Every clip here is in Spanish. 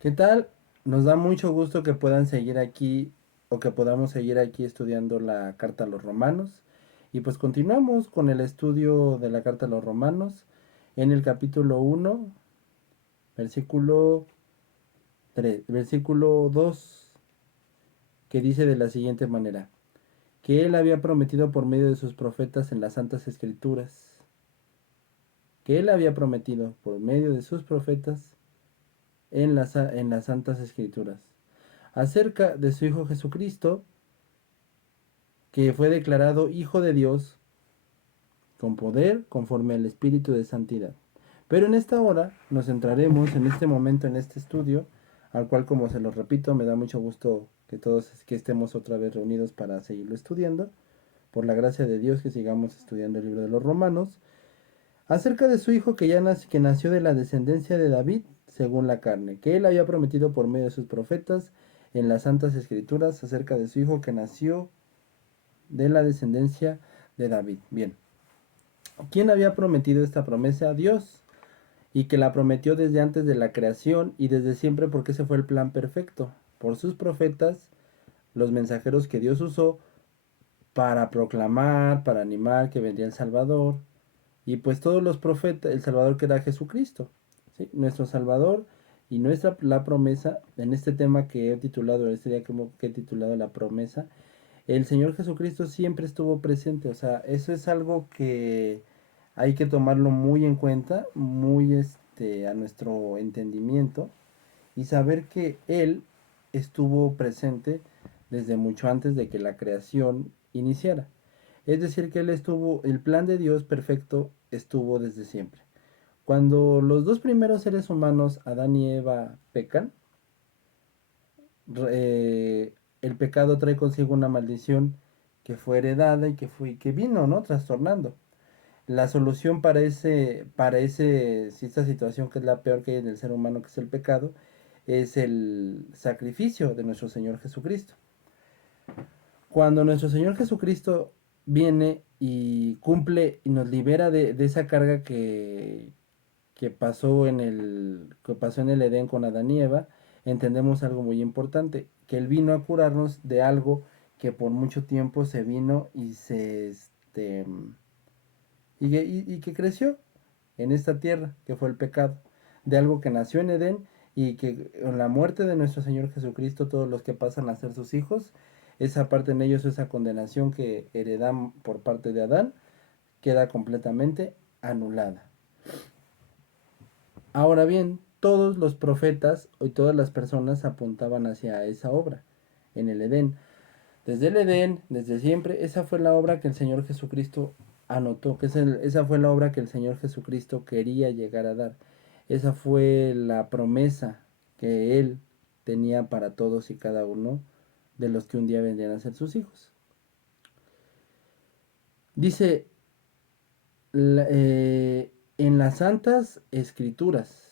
¿Qué tal? Nos da mucho gusto que puedan seguir aquí o que podamos seguir aquí estudiando la carta a los romanos. Y pues continuamos con el estudio de la carta a los romanos en el capítulo 1, versículo 3, versículo 2, que dice de la siguiente manera: que él había prometido por medio de sus profetas en las santas escrituras. Que él había prometido por medio de sus profetas en las santas escrituras acerca de su Hijo Jesucristo, que fue declarado Hijo de Dios con poder conforme al Espíritu de Santidad. Pero en esta hora nos centraremos en este momento, en este estudio, al cual, como se lo repito, me da mucho gusto que todos que estemos otra vez reunidos para seguirlo estudiando. Por la gracia de Dios que sigamos estudiando el libro de los Romanos, acerca de su Hijo que nació de la descendencia de David según la carne, que él había prometido por medio de sus profetas en las santas escrituras acerca de su Hijo que nació de la descendencia de David. Bien, ¿quién había prometido esta promesa? Dios, y que la prometió desde antes de la creación y desde siempre, porque ese fue el plan perfecto, por sus profetas, los mensajeros que Dios usó para proclamar, para animar que vendría el Salvador, y pues todos los profetas, el Salvador que era Jesucristo, ¿sí? Nuestro Salvador y nuestra la promesa, en este tema que he titulado, en este día que he titulado la promesa, el Señor Jesucristo siempre estuvo presente. O sea, eso es algo que hay que tomarlo muy en cuenta, muy a nuestro entendimiento, y saber que Él estuvo presente desde mucho antes de que la creación iniciara. Es decir, que Él estuvo, el plan de Dios perfecto estuvo desde siempre. Cuando los dos primeros seres humanos, Adán y Eva, pecan, el pecado trae consigo una maldición que fue heredada y que vino, ¿no? Trastornando. La solución si esta situación que es la peor que hay en el ser humano, que es el pecado, es el sacrificio de nuestro Señor Jesucristo. Cuando nuestro Señor Jesucristo viene y cumple y nos libera de esa carga que pasó en el Edén con Adán y Eva, entendemos algo muy importante, que Él vino a curarnos de algo que por mucho tiempo se vino y que creció en esta tierra, que fue el pecado, de algo que nació en Edén y que en la muerte de nuestro Señor Jesucristo, todos los que pasan a ser sus hijos, esa parte en ellos, esa condenación que heredan por parte de Adán, queda completamente anulada. Ahora bien, todos los profetas y todas las personas apuntaban hacia esa obra en el Edén. Desde el Edén, desde siempre, esa fue la obra que el Señor Jesucristo anotó, esa fue la obra que el Señor Jesucristo quería llegar a dar. Esa fue la promesa que Él tenía para todos y cada uno de los que un día vendrían a ser sus hijos. Dice, en las santas escrituras,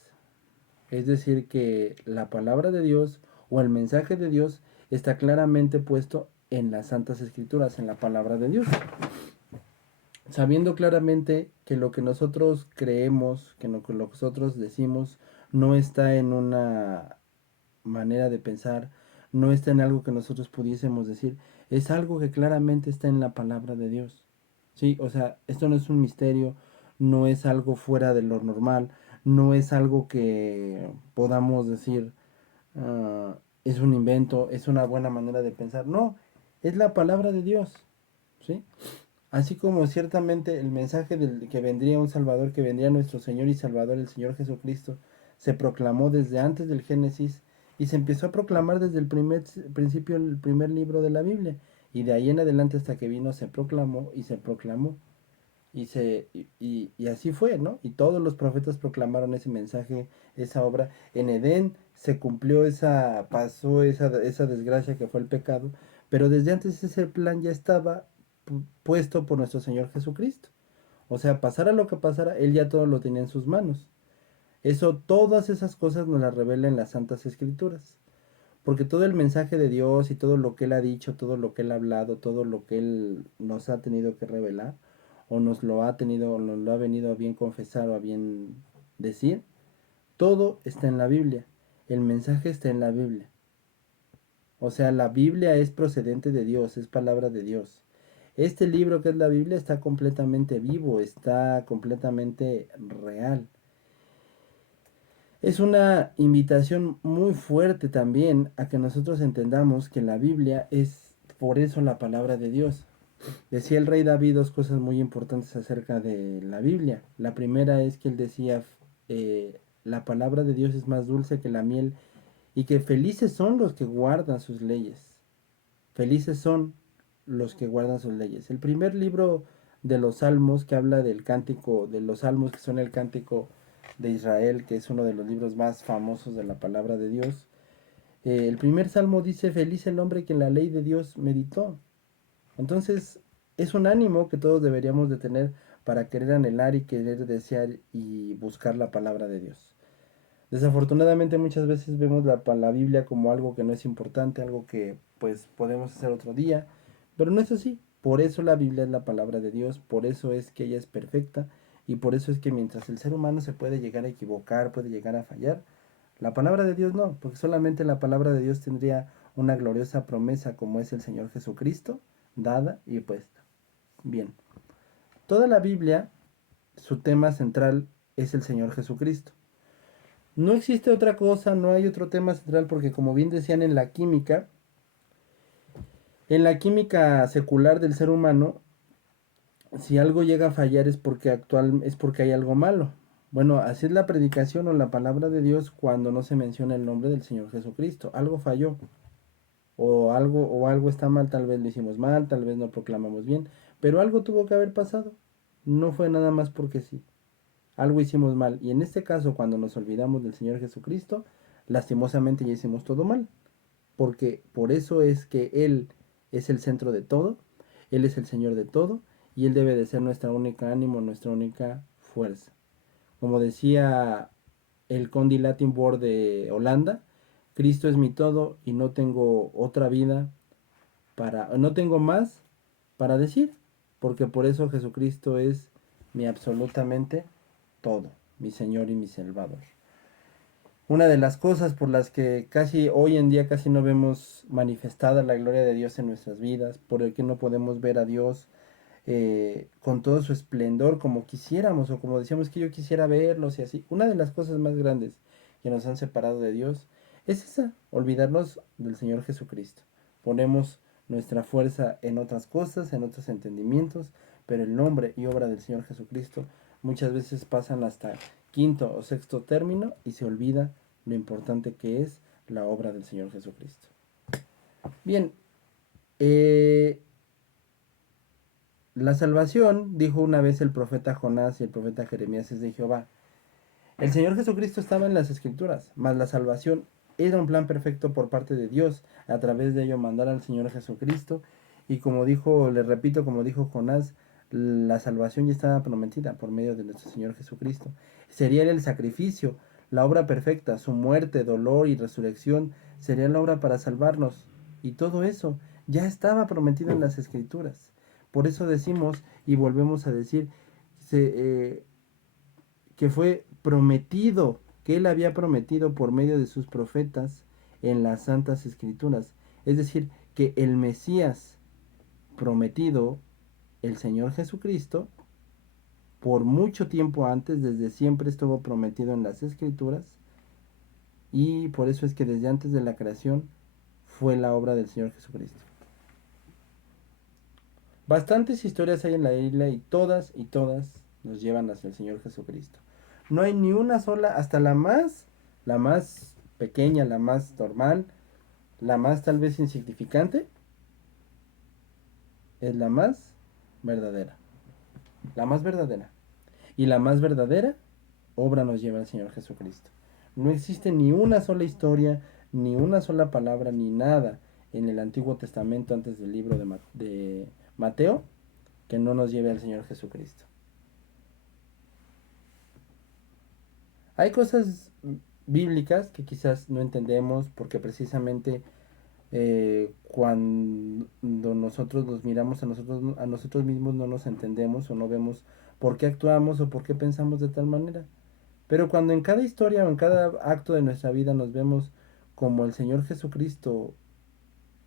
es decir, que la palabra de Dios o el mensaje de Dios está claramente puesto en las santas escrituras, en la palabra de Dios. Sabiendo claramente que lo que nosotros creemos, que lo que nosotros decimos, no está en una manera de pensar, no está en algo que nosotros pudiésemos decir, es algo que claramente está en la palabra de Dios. Sí, o sea, esto no es un misterio, no es algo fuera de lo normal, no es algo que podamos decir es un invento, es una buena manera de pensar. No, es la palabra de Dios, ¿sí? Así como ciertamente el mensaje del que vendría un Salvador, que vendría nuestro Señor y Salvador, el Señor Jesucristo, se proclamó desde antes del Génesis y se empezó a proclamar desde el primer principio, el primer libro de la Biblia. Y de ahí en adelante hasta que vino se proclamó y se proclamó. Y así fue, ¿no? Y todos los profetas proclamaron ese mensaje, esa obra. En Edén se cumplió pasó esa desgracia que fue el pecado, pero desde antes ese plan ya estaba puesto por nuestro Señor Jesucristo. O sea, pasara lo que pasara, Él ya todo lo tenía en sus manos. Todas esas cosas nos las revela en las Santas Escrituras. Porque todo el mensaje de Dios y todo lo que Él ha dicho, todo lo que Él ha hablado, todo lo que Él nos ha tenido que revelar, o nos lo ha tenido, o nos lo ha venido a bien confesar o a bien decir, todo está en la Biblia. El mensaje está en la Biblia. O sea, la Biblia es procedente de Dios, es palabra de Dios. Este libro que es la Biblia está completamente vivo, está completamente real. Es una invitación muy fuerte también a que nosotros entendamos que la Biblia es por eso la palabra de Dios. Decía el rey David dos cosas muy importantes acerca de la Biblia. La primera es que él decía, la palabra de Dios es más dulce que la miel y que felices son los que guardan sus leyes. Felices son los que guardan sus leyes. El primer libro de los Salmos que habla del cántico, de los Salmos que son el cántico de Israel, que es uno de los libros más famosos de la palabra de Dios. El primer salmo dice, feliz el hombre que en la ley de Dios meditó. Entonces, es un ánimo que todos deberíamos de tener para querer anhelar y querer desear y buscar la palabra de Dios. Desafortunadamente muchas veces vemos la Biblia como algo que no es importante, algo que pues podemos hacer otro día, pero no es así. Por eso la Biblia es la palabra de Dios, por eso es que ella es perfecta y por eso es que mientras el ser humano se puede llegar a equivocar, puede llegar a fallar, la palabra de Dios no, porque solamente la palabra de Dios tendría una gloriosa promesa como es el Señor Jesucristo, dada y puesta. Bien, toda la Biblia, su tema central es el Señor Jesucristo. No existe otra cosa, no hay otro tema central porque como bien decían en la química secular del ser humano, si algo llega a fallar es porque hay algo malo. Bueno, así es la predicación o la palabra de Dios cuando no se menciona el nombre del Señor Jesucristo. Algo falló o algo está mal, tal vez lo hicimos mal, tal vez no proclamamos bien, pero algo tuvo que haber pasado. No fue nada más porque sí. Algo hicimos mal. Y en este caso, cuando nos olvidamos del Señor Jesucristo, lastimosamente ya hicimos todo mal. Porque por eso es que Él es el centro de todo, Él es el Señor de todo, y Él debe de ser nuestra única ánimo, nuestra única fuerza. Como decía el Conde Latin Board de Holanda, Cristo es mi todo y no tengo otra vida no tengo más para decir, porque por eso Jesucristo es mi absolutamente todo, mi Señor y mi Salvador. Una de las cosas por las que casi hoy en día casi no vemos manifestada la gloria de Dios en nuestras vidas, por el que no podemos ver a Dios con todo su esplendor como quisiéramos o como decíamos que yo quisiera verlos y así. Una de las cosas más grandes que nos han separado de Dios es esa, olvidarnos del Señor Jesucristo. Ponemos nuestra fuerza en otras cosas, en otros entendimientos, pero el nombre y obra del Señor Jesucristo muchas veces pasan hasta quinto o sexto término y se olvida lo importante que es la obra del Señor Jesucristo. Bien, la salvación, dijo una vez el profeta Jonás y el profeta Jeremías, es de Jehová. El Señor Jesucristo estaba en las Escrituras, mas la salvación era un plan perfecto por parte de Dios, a través de ello mandar al Señor Jesucristo. Y como dijo, le repito, como dijo Jonás, la salvación ya estaba prometida por medio de nuestro Señor Jesucristo. Sería Él el sacrificio, la obra perfecta, su muerte, dolor y resurrección sería la obra para salvarnos. Y todo eso ya estaba prometido en las Escrituras. Por eso decimos y volvemos a decir que fue prometido, que Él había prometido por medio de sus profetas en las Santas Escrituras. Es decir, que el Mesías prometido, el Señor Jesucristo, por mucho tiempo antes, desde siempre estuvo prometido en las Escrituras, y por eso es que desde antes de la creación fue la obra del Señor Jesucristo. Bastantes historias hay en la Biblia y todas nos llevan hacia el Señor Jesucristo. No hay ni una sola, hasta la más pequeña, la más normal, la más tal vez insignificante, es la más verdadera. La más verdadera. Y la más verdadera obra nos lleva al Señor Jesucristo. No existe ni una sola historia, ni una sola palabra, ni nada en el Antiguo Testamento antes del libro de Mateo que no nos lleve al Señor Jesucristo. Hay cosas bíblicas que quizás no entendemos porque precisamente cuando nosotros nos miramos a nosotros mismos no nos entendemos o no vemos por qué actuamos o por qué pensamos de tal manera. Pero cuando en cada historia o en cada acto de nuestra vida nos vemos como el Señor Jesucristo,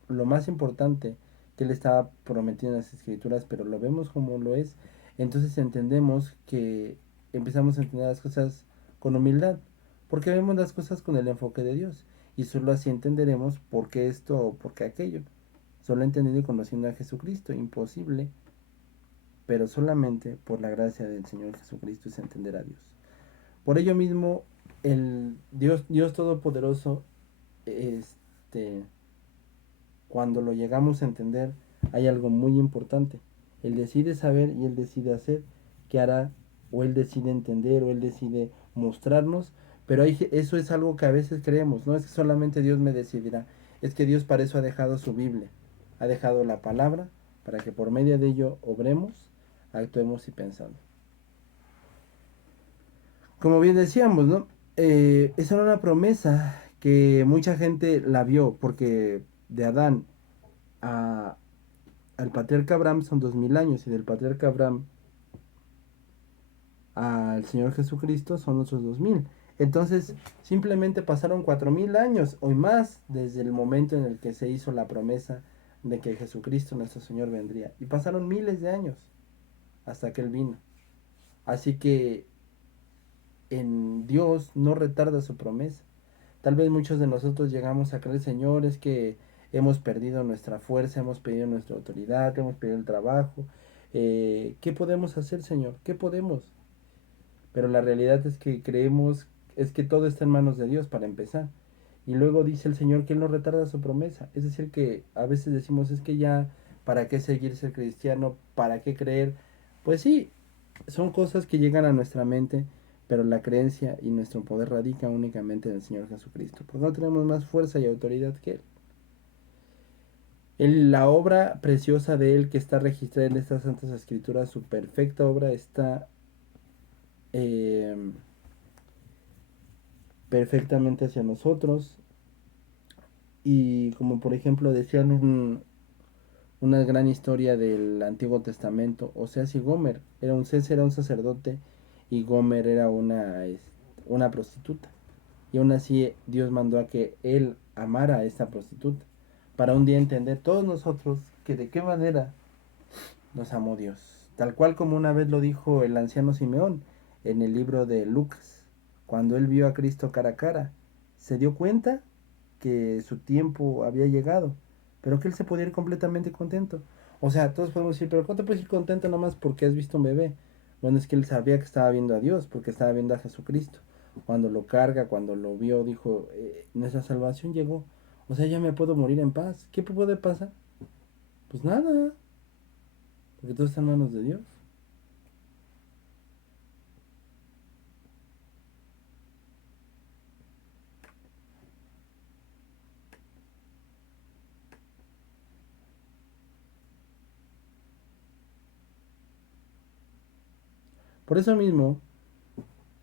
lo más importante que Él estaba prometiendo en las Escrituras, pero lo vemos como lo es, entonces entendemos que empezamos a entender las cosas con humildad, porque vemos las cosas con el enfoque de Dios, y solo así entenderemos por qué esto o por qué aquello. Solo entendiendo y conociendo a Jesucristo, imposible, pero solamente por la gracia del Señor Jesucristo es entender a Dios. Por ello mismo, el Dios Todopoderoso, este, cuando lo llegamos a entender, hay algo muy importante. Él decide saber y Él decide hacer qué hará, o Él decide entender, o Él decide mostrarnos, pero eso es algo que a veces creemos, no es que solamente Dios me decidirá, es que Dios para eso ha dejado su Biblia, ha dejado la palabra, para que por medio de ello obremos, actuemos y pensamos. Como bien decíamos, ¿no? Esa era una promesa que mucha gente la vio, porque de Adán a, al patriarca Abraham son 2000 años, y del patriarca Abraham al Señor Jesucristo son otros 2000. Entonces, simplemente pasaron 4000 años o más desde el momento en el que se hizo la promesa de que Jesucristo nuestro Señor vendría. Y pasaron miles de años hasta que Él vino. Así que en Dios no retarda su promesa. Tal vez muchos de nosotros llegamos a creer, Señor, es que hemos perdido nuestra fuerza, hemos perdido nuestra autoridad, hemos perdido el trabajo. ¿Qué podemos hacer, Señor? ¿Qué podemos? Pero la realidad es que creemos, es que todo está en manos de Dios para empezar. Y luego dice el Señor que Él no retarda su promesa. Es decir, que a veces decimos, es que ya, ¿para qué seguir ser cristiano? ¿Para qué creer? Pues sí, son cosas que llegan a nuestra mente, pero la creencia y nuestro poder radica únicamente en el Señor Jesucristo, porque no tenemos más fuerza y autoridad que Él. La obra preciosa de Él que está registrada en estas Santas Escrituras, su perfecta obra está eh, perfectamente hacia nosotros. Y como por ejemplo decían una gran historia del Antiguo Testamento, o sea, si Gomer era César era un sacerdote y Gomer era una prostituta. Y aún así Dios mandó a que él amara a esta prostituta, para un día entender todos nosotros que de qué manera nos amó Dios. Tal cual como una vez lo dijo el anciano Simeón en el libro de Lucas, cuando él vio a Cristo cara a cara, se dio cuenta que su tiempo había llegado, pero que él se podía ir completamente contento. O sea, todos podemos decir, pero ¿cómo te puedes ir contento nomás porque has visto un bebé? Bueno, es que él sabía que estaba viendo a Dios, porque estaba viendo a Jesucristo. Cuando lo carga, cuando lo vio, dijo, nuestra salvación llegó. O sea, ya me puedo morir en paz. ¿Qué puede pasar? Pues nada, porque todo está en manos de Dios. Por eso mismo,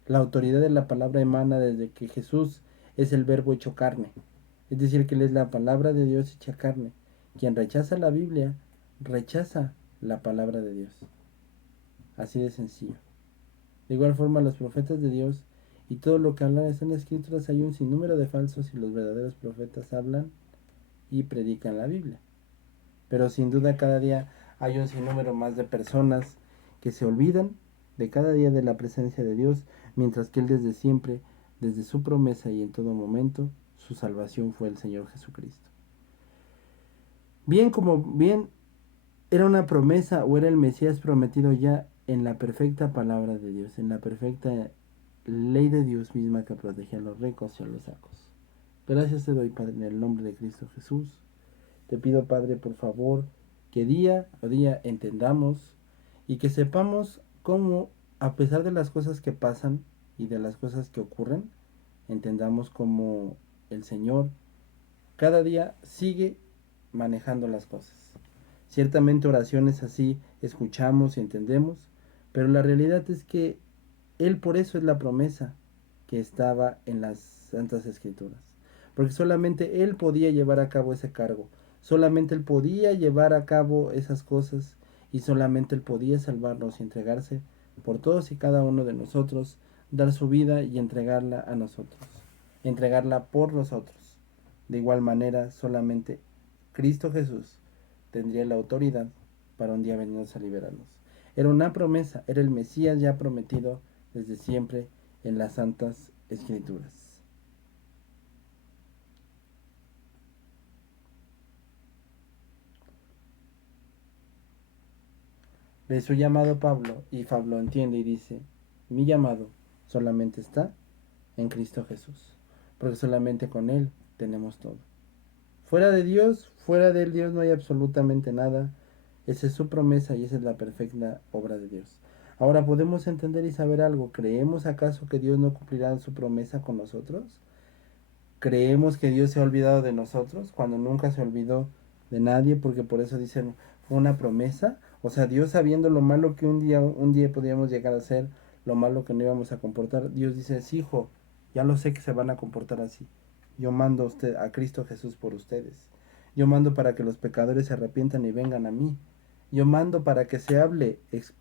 la autoridad de la palabra emana desde que Jesús es el verbo hecho carne. Es decir, que Él es la palabra de Dios hecha carne. Quien rechaza la Biblia, rechaza la palabra de Dios. Así de sencillo. De igual forma, los profetas de Dios y todo lo que hablan en las escrituras, hay un sinnúmero de falsos, y los verdaderos profetas hablan y predican la Biblia. Pero sin duda cada día hay un sinnúmero más de personas que se olvidan de cada día de la presencia de Dios, mientras que Él desde siempre, desde su promesa y en todo momento, su salvación fue el Señor Jesucristo. Bien era una promesa o era el Mesías prometido ya en la perfecta palabra de Dios, en la perfecta ley de Dios misma que protege a los ricos y a los sacos. Gracias te doy, Padre, en el nombre de Cristo Jesús. Te pido, Padre, por favor, que día a día entendamos y que sepamos cómo, a pesar de las cosas que pasan y de las cosas que ocurren, entendamos cómo el Señor cada día sigue manejando las cosas. Ciertamente oraciones así escuchamos y entendemos, pero la realidad es que Él por eso es la promesa que estaba en las Santas Escrituras. Porque solamente Él podía llevar a cabo ese cargo, solamente Él podía llevar a cabo esas cosas, y solamente Él podía salvarnos y entregarse por todos y cada uno de nosotros dar su vida y entregarla a nosotros, entregarla por nosotros. De igual manera, solamente Cristo Jesús tendría la autoridad para un día venirnos a liberarnos. Era una promesa, era el Mesías ya prometido desde siempre en las Santas Escrituras. De su llamado Pablo, y Pablo entiende y dice, mi llamado solamente está en Cristo Jesús, porque solamente con Él tenemos todo. Fuera del Dios no hay absolutamente nada. Esa es su promesa y esa es la perfecta obra de Dios. Ahora podemos entender y saber algo. ¿Creemos acaso que Dios no cumplirá su promesa con nosotros? ¿Creemos que Dios se ha olvidado de nosotros cuando nunca se olvidó de nadie? Porque por eso dicen, fue una promesa. O sea, Dios sabiendo lo malo que un día podíamos llegar a ser, lo malo que no íbamos a comportar, Dios dice, sí, hijo, ya lo sé que se van a comportar así. Yo mando a Cristo Jesús por ustedes. Yo mando para que los pecadores se arrepientan y vengan a mí. Yo mando para que se hable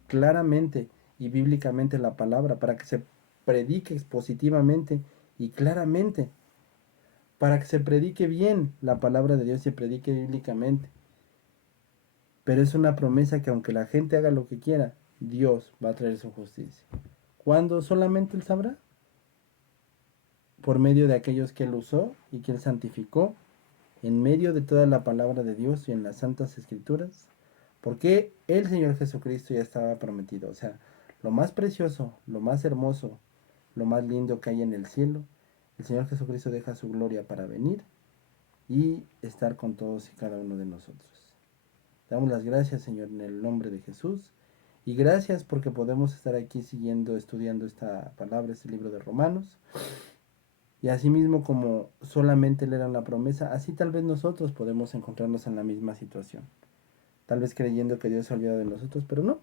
claramente y bíblicamente la palabra, para que se predique expositivamente y claramente, para que se predique bien la palabra de Dios y se predique bíblicamente. Pero es una promesa que aunque la gente haga lo que quiera, Dios va a traer su justicia. ¿Cuándo solamente Él sabrá? Por medio de aquellos que Él usó y que Él santificó, en medio de toda la palabra de Dios y en las santas escrituras, porque el Señor Jesucristo ya estaba prometido. O sea, lo más precioso, lo más hermoso, lo más lindo que hay en el cielo, el Señor Jesucristo deja su gloria para venir y estar con todos y cada uno de nosotros. Damos las gracias, Señor, en el nombre de Jesús. Y gracias porque podemos estar aquí siguiendo, estudiando esta palabra, este libro de Romanos. Y asimismo, como solamente Él era una promesa, así tal vez nosotros podemos encontrarnos en la misma situación. Tal vez creyendo que Dios se ha olvidado de nosotros, pero no.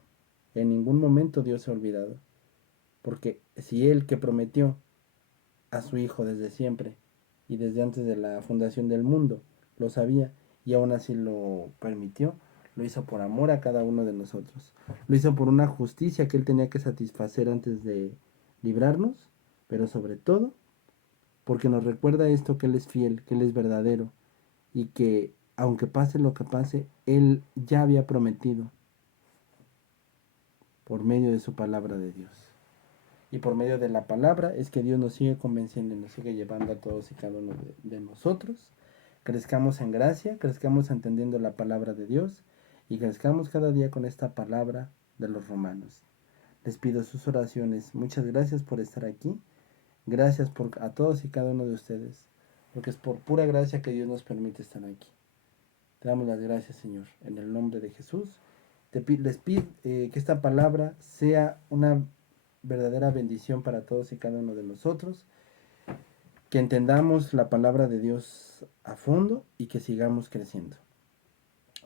En ningún momento Dios se ha olvidado. Porque si Él que prometió a su Hijo desde siempre y desde antes de la fundación del mundo lo sabía y aún así lo permitió, lo hizo por amor a cada uno de nosotros. Lo hizo por una justicia que Él tenía que satisfacer antes de librarnos, pero sobre todo porque nos recuerda esto, que Él es fiel, que Él es verdadero y que aunque pase lo que pase, Él ya había prometido por medio de su palabra de Dios. Y por medio de la palabra es que Dios nos sigue convenciendo y nos sigue llevando a todos y cada uno de nosotros. Crezcamos en gracia, crezcamos entendiendo la palabra de Dios y crezcamos cada día con esta palabra de los romanos. Les pido sus oraciones. Muchas gracias por estar aquí. Gracias a todos y cada uno de ustedes, porque es por pura gracia que Dios nos permite estar aquí. Te damos las gracias, Señor, en el nombre de Jesús. Les pido que esta palabra sea una verdadera bendición para todos y cada uno de nosotros, que entendamos la palabra de Dios a fondo y que sigamos creciendo.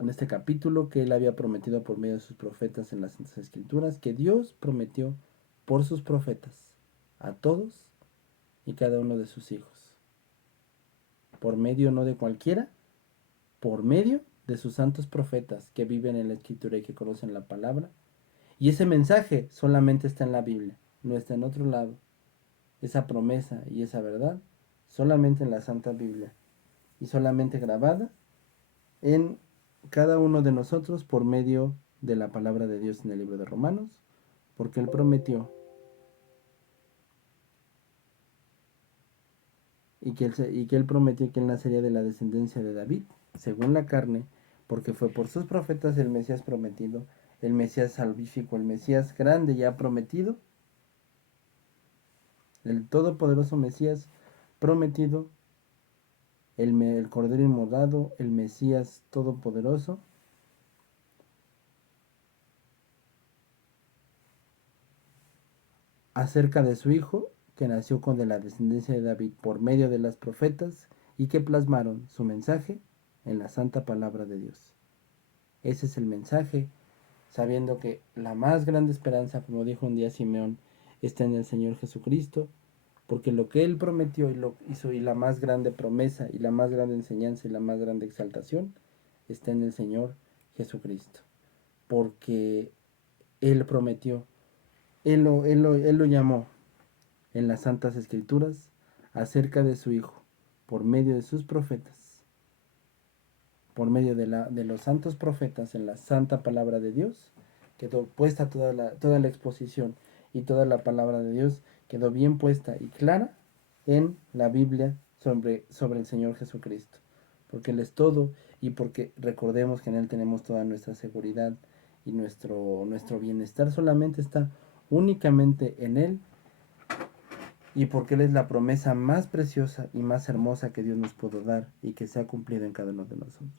En este capítulo que Él había prometido por medio de sus profetas en las Santas Escrituras, que Dios prometió por sus profetas a todos y cada uno de sus hijos. Por medio no de cualquiera, por medio de sus santos profetas que viven en la Escritura y que conocen la palabra. Y ese mensaje solamente está en la Biblia, no está en otro lado. Esa promesa y esa verdad solamente en la Santa Biblia y solamente grabada en cada uno de nosotros por medio de la palabra de Dios en el libro de Romanos, porque Él prometió y que Él prometió que Él nacería de la descendencia de David, según la carne, porque fue por sus profetas el Mesías prometido, el Mesías salvífico, el Mesías grande ya prometido, el todopoderoso Mesías prometido, el Cordero Inmolado, el Mesías todopoderoso, acerca de su Hijo, que nació con de la descendencia de David por medio de las profetas y que plasmaron su mensaje en la santa palabra de Dios. Ese es el mensaje, sabiendo que la más grande esperanza, como dijo un día Simeón, está en el Señor Jesucristo, porque lo que Él prometió y lo hizo, y la más grande promesa, y la más grande enseñanza, y la más grande exaltación, está en el Señor Jesucristo. Porque Él prometió, Él lo llamó, en las Santas Escrituras acerca de su Hijo, por medio de sus profetas, por medio de los santos profetas en la santa palabra de Dios, quedó puesta toda la exposición y toda la palabra de Dios quedó bien puesta y clara en la Biblia sobre el Señor Jesucristo, porque Él es todo y porque recordemos que en Él tenemos toda nuestra seguridad y nuestro bienestar solamente está únicamente en Él, y porque Él es la promesa más preciosa y más hermosa que Dios nos pudo dar y que se ha cumplido en cada uno de nosotros.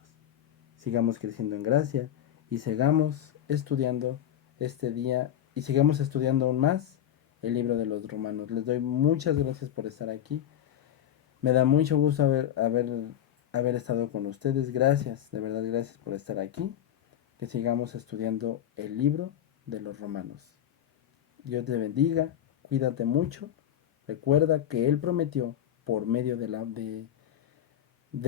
Sigamos creciendo en gracia y sigamos estudiando este día y sigamos estudiando aún más el libro de los Romanos. Les doy muchas gracias por estar aquí. Me da mucho gusto haber estado con ustedes. Gracias, de verdad, gracias por estar aquí. Que sigamos estudiando el libro de los Romanos. Dios te bendiga, cuídate mucho. Recuerda que Él prometió por medio de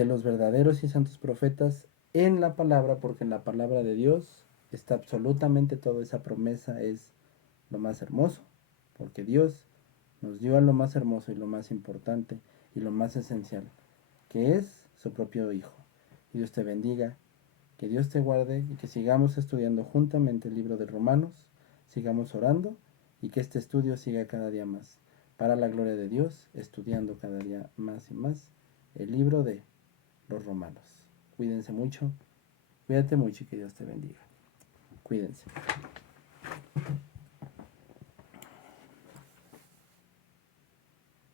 los verdaderos y santos profetas en la palabra, porque en la palabra de Dios está absolutamente todo. Esa promesa es lo más hermoso, porque Dios nos dio a lo más hermoso y lo más importante y lo más esencial, que es su propio Hijo. Dios te bendiga, que Dios te guarde y que sigamos estudiando juntamente el libro de Romanos, sigamos orando y que este estudio siga cada día más. Para la gloria de Dios, estudiando cada día más y más el libro de los Romanos. Cuídense mucho, cuídate mucho y que Dios te bendiga. Cuídense.